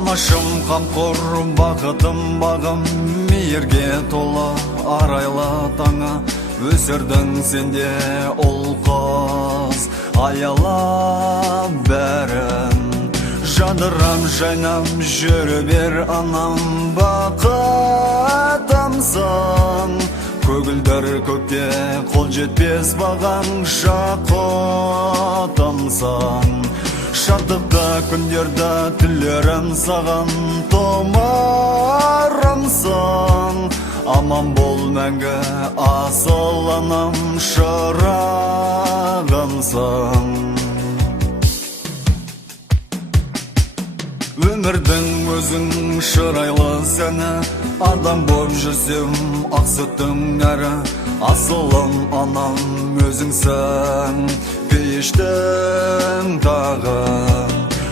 Анашым қамқор, бақытым бағым, мейірге толы арайлы таңа. Өсірдің сенде ұл қыз, аяла бәрін. Жадырам жайнам жүрі бер анам, бақытымсың. Көгілдір көкте қол жетпес бағаң, шақытымсың. Шаттықта күндерді тілерім саған, томарымсың. Аман бол мәңгі асыл анам, шырағымсың. Өмірдің өзің шырайлы сәні, адам боп жүрсем ақ сүттің нәрі. Асылым анам өзіңсің, пейіштің тағы.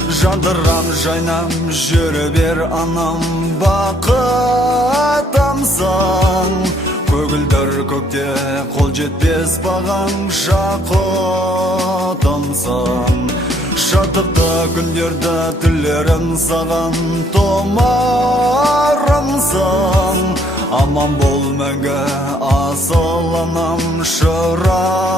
Жандырам жайнам жүрі бер анам, бақытымсың. Көгілдір көкте қол жетпес бағаң, шақытымсың. Шаттықта күндерді тілерім саған, томарымсың. Аман бол мәңгі асыл анам, шырағымсың.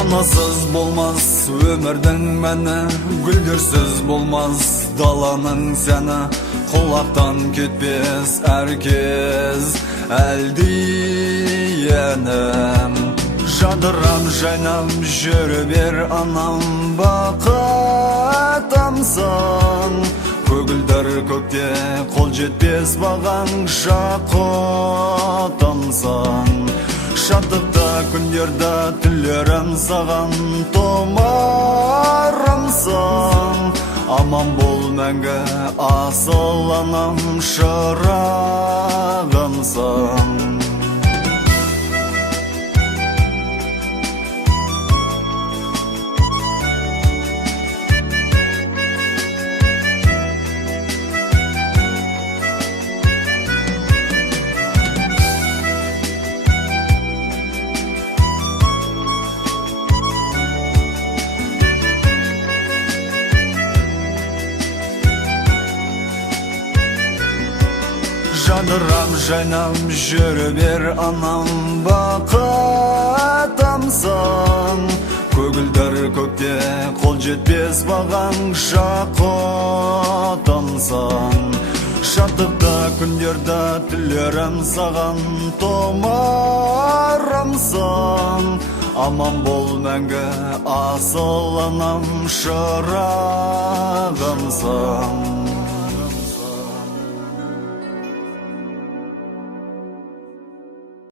Анасыз болмас өмірдің мәні, гүлдерсіз болмас даланың сәні. Құлақтан кетпес әркез әлдиенім. Жадырам жайнам жүрі бер анам, бақытымсың. Көгілдір көкте қол жетпес бағаң, шақытымсың. Шаттықта күндерді тілерім саған, томарымсың. Аман бол мәңгі асыл анам, шырағымсың. Жадырам жайнам жүрі бер анам, бақытымсың. Көгілдір көкте қол жетпес бағаң, шақытымсың. Шаттықта күндерді тілерім саған, томарымсың. Аман бол мәңгі асыл анам, шырағымсың.